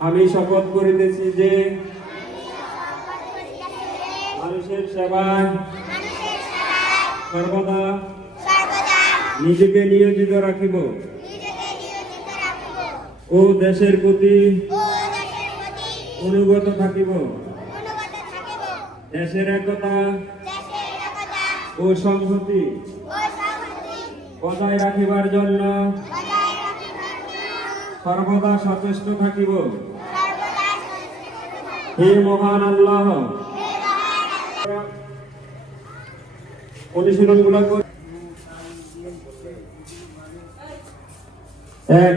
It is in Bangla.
আমি শপথ করিতেছি যে মানুষের সেবায় সর্বদা নিজেকে নিয়োজিত রাখিব ও দেশের প্রতি অনুগত থাকিব। দেশের একতা ও সংহতি বজায় রাখিবার জন্য সর্বদা সচেষ্ট থাকিব। হে মহান আল্লাহ। অনুশীলনগুলো এক